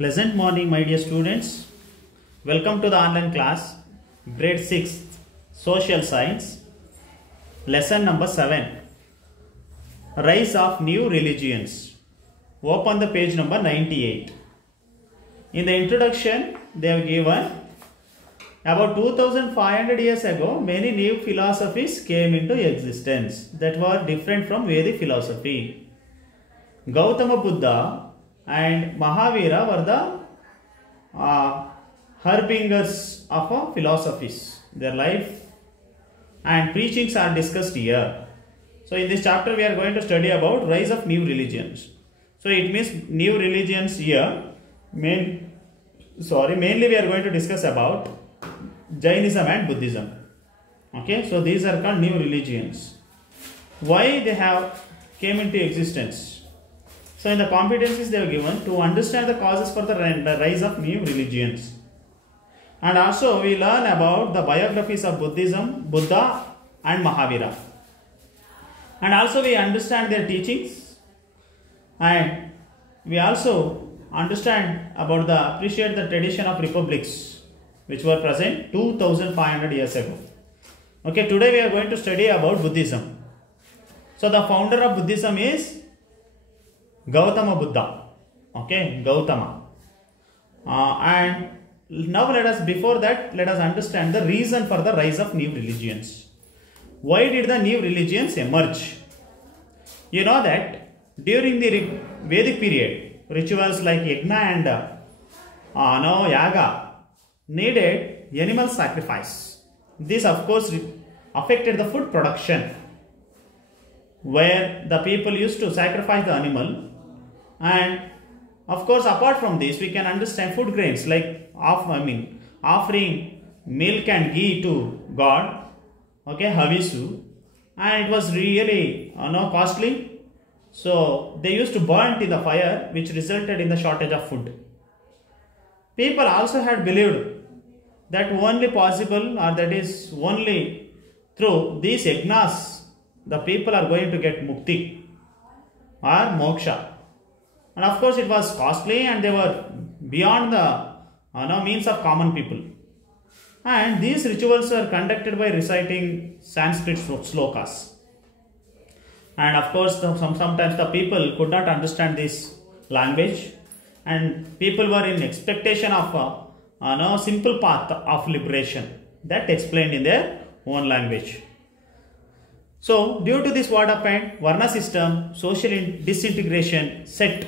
Pleasant morning, my dear students. Welcome to the online class, grade 6, Social Science, lesson number 7, Rise of New Religions. Open the page number 98. In the introduction, they have given about 2500 years ago, many new philosophies came into existence that were different from Vedic philosophy. Gautama Buddha and Mahavira were the harbingers of philosophies. Their life and preachings are discussed here. So in this chapter we are going to study about rise of new religions. So it means new religions here. Mainly we are going to discuss about Jainism and Buddhism. Okay, so these are called new religions. Why they have came into existence? So in the competencies they are given to understand the causes for the rise of new religions. And also we learn about the biographies of Buddhism, Buddha and Mahavira. And also we understand their teachings. And we also understand about appreciate the tradition of republics which were present 2500 years ago. Okay, today we are going to study about Buddhism. So the founder of Buddhism is Gautama Buddha. Okay, Gautama. And now let us understand the reason for the rise of new religions. Why did the new religions emerge? You know that during the Vedic period, rituals like yajna and yaga needed animal sacrifice. This of course affected the food production, where the people used to sacrifice the animal. And of course, apart from this, we can understand food grains like offering milk and ghee to God. Okay, Havisu, and it was really costly. So they used to burn in the fire, which resulted in the shortage of food. People also had believed that only possible, or that is only through these yajnas, the people are going to get mukti or moksha. And of course it was costly and they were beyond the means of common people. And these rituals were conducted by reciting Sanskrit slokas. And of course sometimes the people could not understand this language, and people were in expectation of a simple path of liberation that explained in their own language. So due to this, what happened? Varna system, social disintegration set.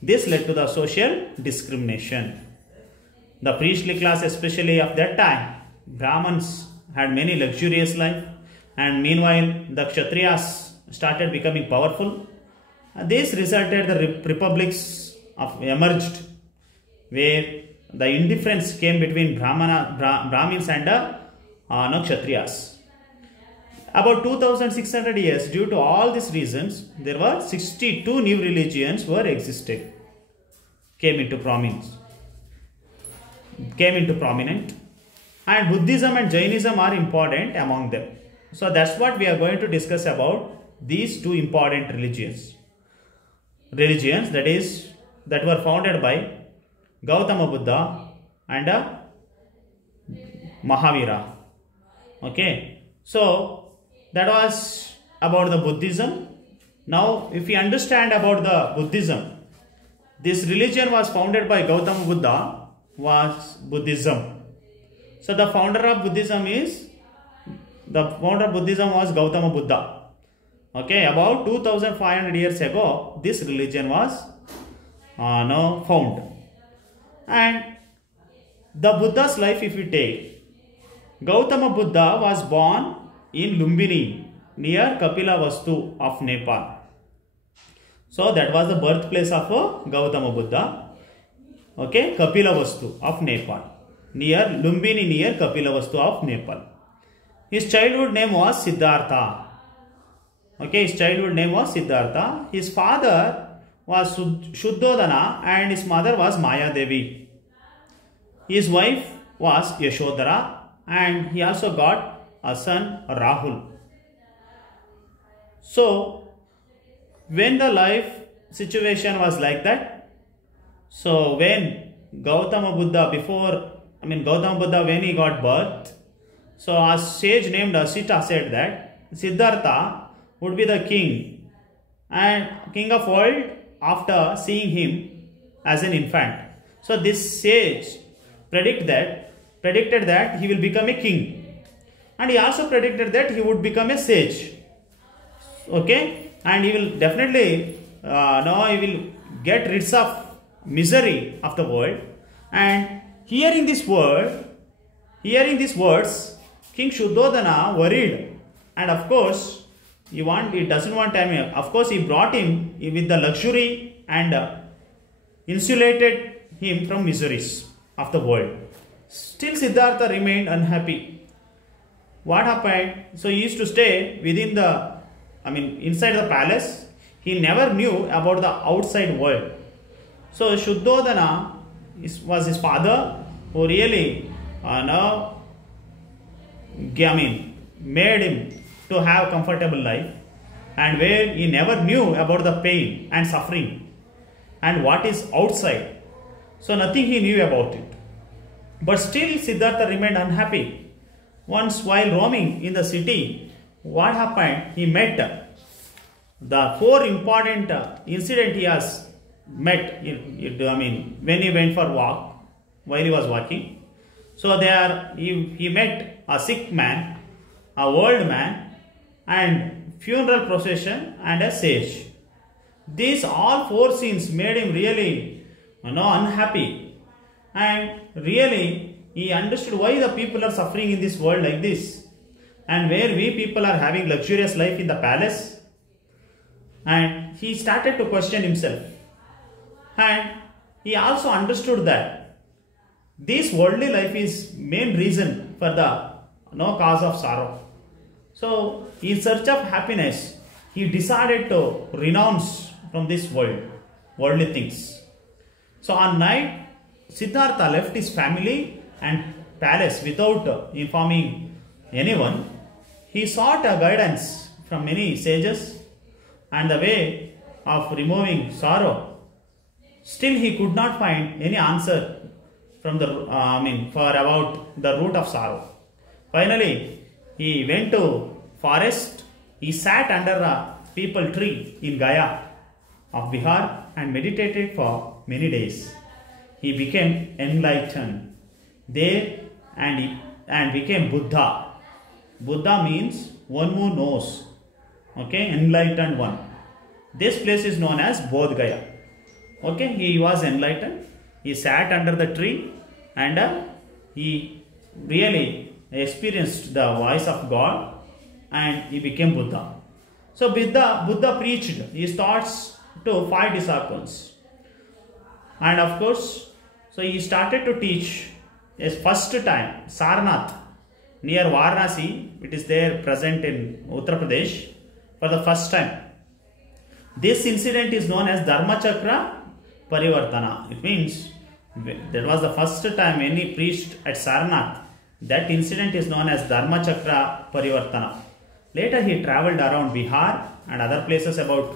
This led to the social discrimination. The priestly class, especially of that time, Brahmins had many luxurious life, and meanwhile the Kshatriyas started becoming powerful. This resulted the republics of emerged, where the indifference came between Brahmins and Kshatriyas. About 2600 years, due to all these reasons, there were 62 new religions came into prominence, and Buddhism and Jainism are important among them. So that's what we are going to discuss about these two important religions that were founded by Gautama Buddha and Mahavira. Okay, so that was about the Buddhism. Now if we understand about the Buddhism, this religion was founded by Gautama Buddha was Buddhism. So the founder of Buddhism was Gautama Buddha. Okay, about 2500 years ago this religion was found. And the Buddha's life, if we take, Gautama Buddha was born in Lumbini near Kapilavastu of Nepal. So that was the birthplace of Gautama Buddha. Okay, Kapilavastu of Nepal, near Lumbini near Kapilavastu of Nepal. His childhood name was Siddhartha. Okay, his childhood name was Siddhartha. His father was Shuddhodana and his mother was Maya Devi. His wife was Yashodhara, and he also got a son, Rahul. So when the life situation was like that, So when Gautama Buddha Gautama Buddha when he got birth, so a sage named Asita said that Siddhartha would be the king and king of world after seeing him as an infant. So this sage predicted that he will become a king, and he also predicted that he would become a sage. Okay, and he will definitely now he will get rid of misery of the world. And hearing these words, King Shuddhodana worried, and of course he doesn't want time. Of course, he brought him with the luxury and insulated him from miseries of the world. Still, Siddhartha remained unhappy. What happened? So he used to stay within inside the palace. He never knew about the outside world. So Shuddhodana was his father, who really made him to have a comfortable life, and where he never knew about the pain and suffering and what is outside. So nothing he knew about it. But still Siddhartha remained unhappy. Once while roaming in the city, what happened? He met the four important incident he has met when he went for walk, while he was walking. So there he met a sick man, a old man, and funeral procession, and a sage. These all four scenes made him really unhappy, and really he understood why the people are suffering in this world like this, and where we people are having luxurious life in the palace. And he started to question himself, and he also understood that this worldly life is main reason for the cause of sorrow. So in search of happiness, he decided to renounce from this worldly things. So on night, Siddhartha left his family and palace without informing anyone. He sought a guidance from many sages and the way of removing sorrow. Still he could not find any answer from about the root of sorrow. Finally, he went to forest. He sat under a peepal tree in Gaya of Bihar and meditated for many days. He became enlightened there and became Buddha. Buddha means one who knows. Okay, enlightened one. This place is known as Bodh Gaya. Okay, he was enlightened. He sat under the tree and he really experienced the voice of God, and he became Buddha. So Buddha preached his thoughts to 5 disciples, and of course, so he started to teach his first time Sarnath near Varanasi. It is there present in Uttar Pradesh for the first time. This incident is known as Dharmachakra Parivartana. It means that was the first time when he preached at Sarnath. That incident is known as Dharmachakra Parivartana. Later he travelled around Bihar and other places about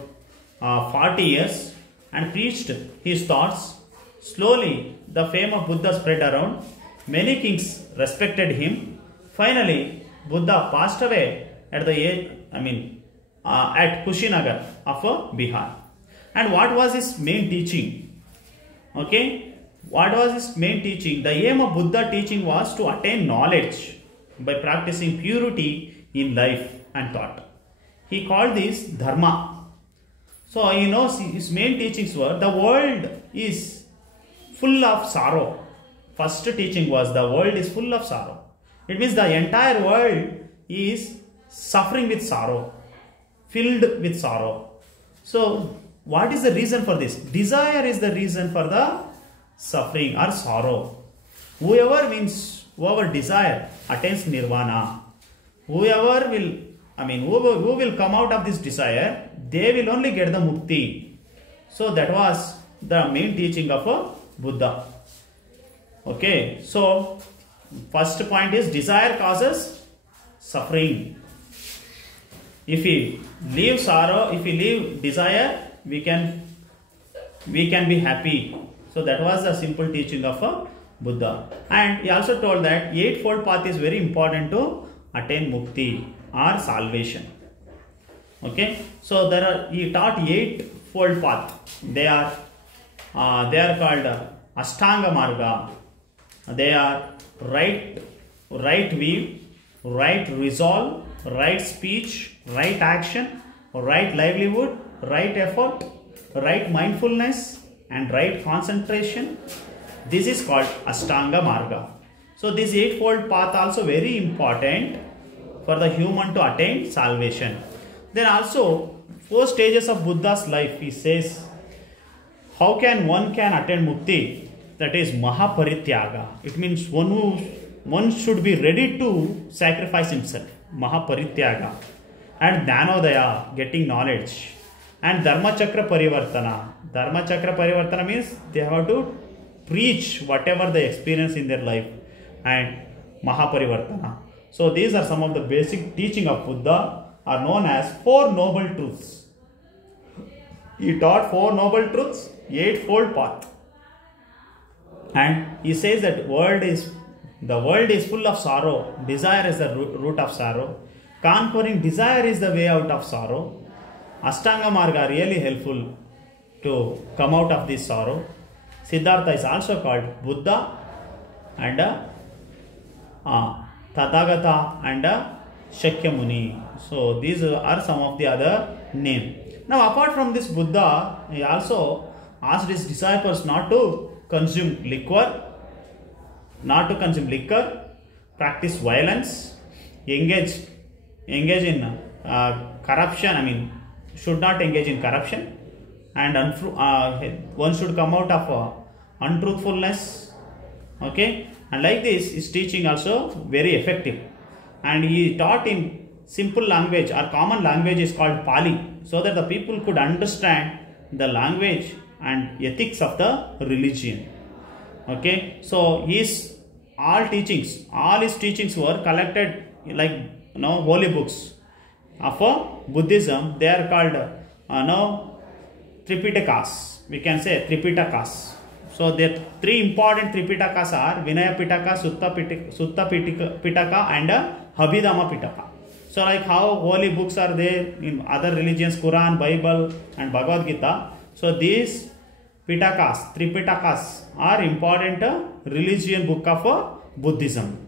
40 years and preached his thoughts. Slowly the fame of Buddha spread around. Many kings respected him. Finally Buddha passed away at the age, at Kushinagar of Bihar. And what was his main teaching? Okay, what was his main teaching? The aim of Buddha teaching was to attain knowledge by practicing purity in life and thought. He called this dharma. So his main teachings were the world is full of sorrow. First teaching was the world is full of sorrow. It means the entire world is suffering with sorrow, filled with sorrow. So what is the reason for this? Desire is the reason for the suffering or sorrow. Whoever desire attains nirvana. Whoever will, who will come out of this desire, they will only get the mukti. So that was the main teaching of a Buddha. Okay, so first point is desire causes suffering. If we leave sorrow, if we leave desire, we can be happy. So that was the simple teaching of Buddha. And he also told that eightfold path is very important to attain mukti or salvation. Okay, so he taught eightfold path. They are called Ashtanga Marga. They are right view, right resolve, right speech, right action, right livelihood, right effort, right mindfulness, and right concentration. This is called Ashtanga Marga. So this eightfold path also very important for the human to attain salvation. Then also 4 stages of Buddha's life. He says, how can one attain mukti? That is Mahaparityaga. It means one should be ready to sacrifice himself. Mahaparityaga. And Dhanodaya, getting knowledge. And Dharmachakra Parivartana. Dharmachakra Parivartana means they have to preach whatever they experience in their life. And Mahaparivartana. So these are some of the basic teaching of Buddha, are known as 4 noble truths. He taught 4 noble truths, eightfold path. And he says that the world is full of sorrow. Desire is the root of sorrow. Conquering desire is the way out of sorrow. Ashtanga Marga really helpful to come out of this sorrow. Siddhartha is also called Buddha and Tathagata and Shakyamuni. So these are some of the other names. Now apart from this Buddha, he also asked his disciples not to consume liquor, practice violence, engage in corruption. Should not engage in corruption, and one should come out of untruthfulness. Okay, and like this, his teaching also very effective. And he taught in simple language or common language is called Pali, so that the people could understand the language and ethics of the religion. Okay, so all his teachings were collected like holy books of Buddhism. They are called Tripitakas. We can say Tripitakas. So the 3 important Tripitakas are Vinaya Pitaka, Sutta Pitaka and Abhidhamma Pitaka. So like how holy books are there in other religions, Quran, Bible and Bhagavad Gita. So these Pitakas, Tripitakas are important religion book of Buddhism.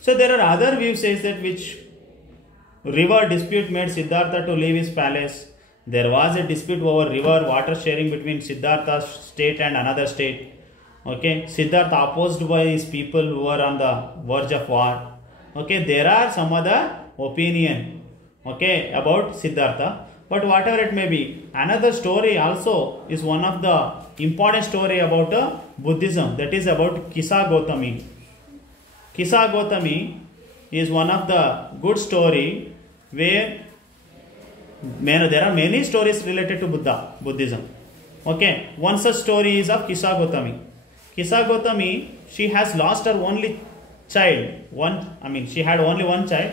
So there are other views says that which river dispute made Siddhartha to leave his palace. There was a dispute over river water sharing between Siddhartha's state and another state. Okay, Siddhartha opposed by his people who were on the verge of war. Okay, there are some other opinion, okay, about Siddhartha. But whatever it may be, another story also is one of the important story about Buddhism, that is about Kisa Gotami. Kisa Gotami is one of the good story where there are many stories related to Buddhism. Okay, one such story is of Kisa Gotami. Kisa Gotami, she has lost her only child. She had only one child,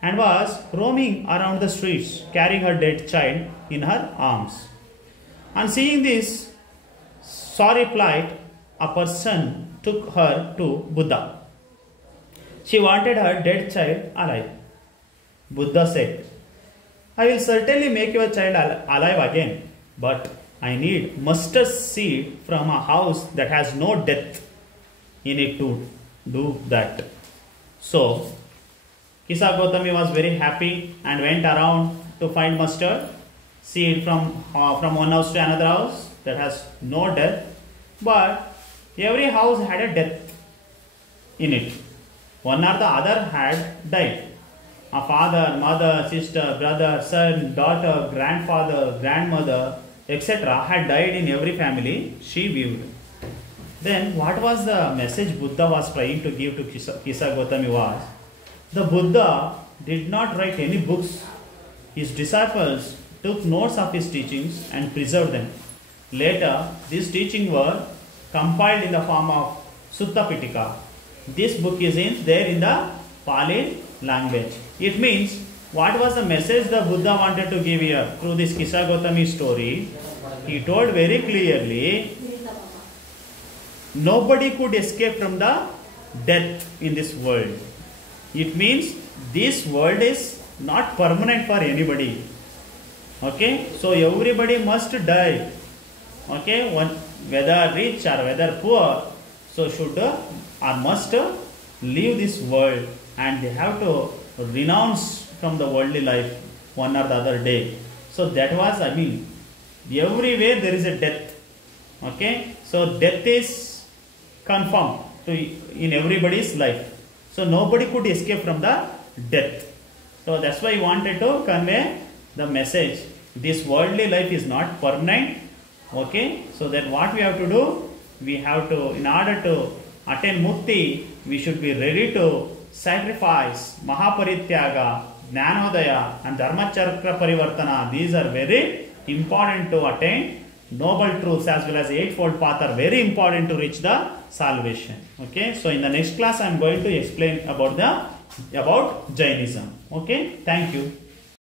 and was roaming around the streets carrying her dead child in her arms. On seeing this sorry plight, a person took her to Buddha. She wanted her dead child alive. Buddha said, I will certainly make your child alive again, but I need mustard seed from a house that has no death in it to do that. So Kisa Gotami was very happy and went around to find mustard seed from one house to another house that has no death, but every house had a death in it. One or the other had died. A father, mother, sister, brother, son, daughter, grandfather, grandmother, etc. had died in every family she viewed. Then what was the message Buddha was trying to give to Kisa Gotami was, the Buddha did not write any books. His disciples took notes of his teachings and preserved them. Later, these teachings were compiled in the form of Sutta Pitaka. This book is there in the Pali language. It means, what was the message the Buddha wanted to give here through this Kisa Gotami story? he told very clearly, nobody could escape from the death in this world. It means this world is not permanent for anybody. Okay, so everybody must die. Okay, whether rich or whether poor, so should or must leave this world, and they have to renounce from the worldly life one or the other day. So that was, I mean, everywhere there is a death. Okay, so death is confirmed in everybody's life. So nobody could escape from the death. So that's why I wanted to convey the message. This worldly life is not permanent. Okay, so then what we have to do? We have to, in order to attain mukti, we should be ready to sacrifice Mahaparityaga, Jnanodaya and Dharmachakra Parivartana. These are very important to attain noble truths, as well as eightfold path are very important to reach the salvation. Okay, so in the next class I am going to explain about Jainism. Okay, thank you.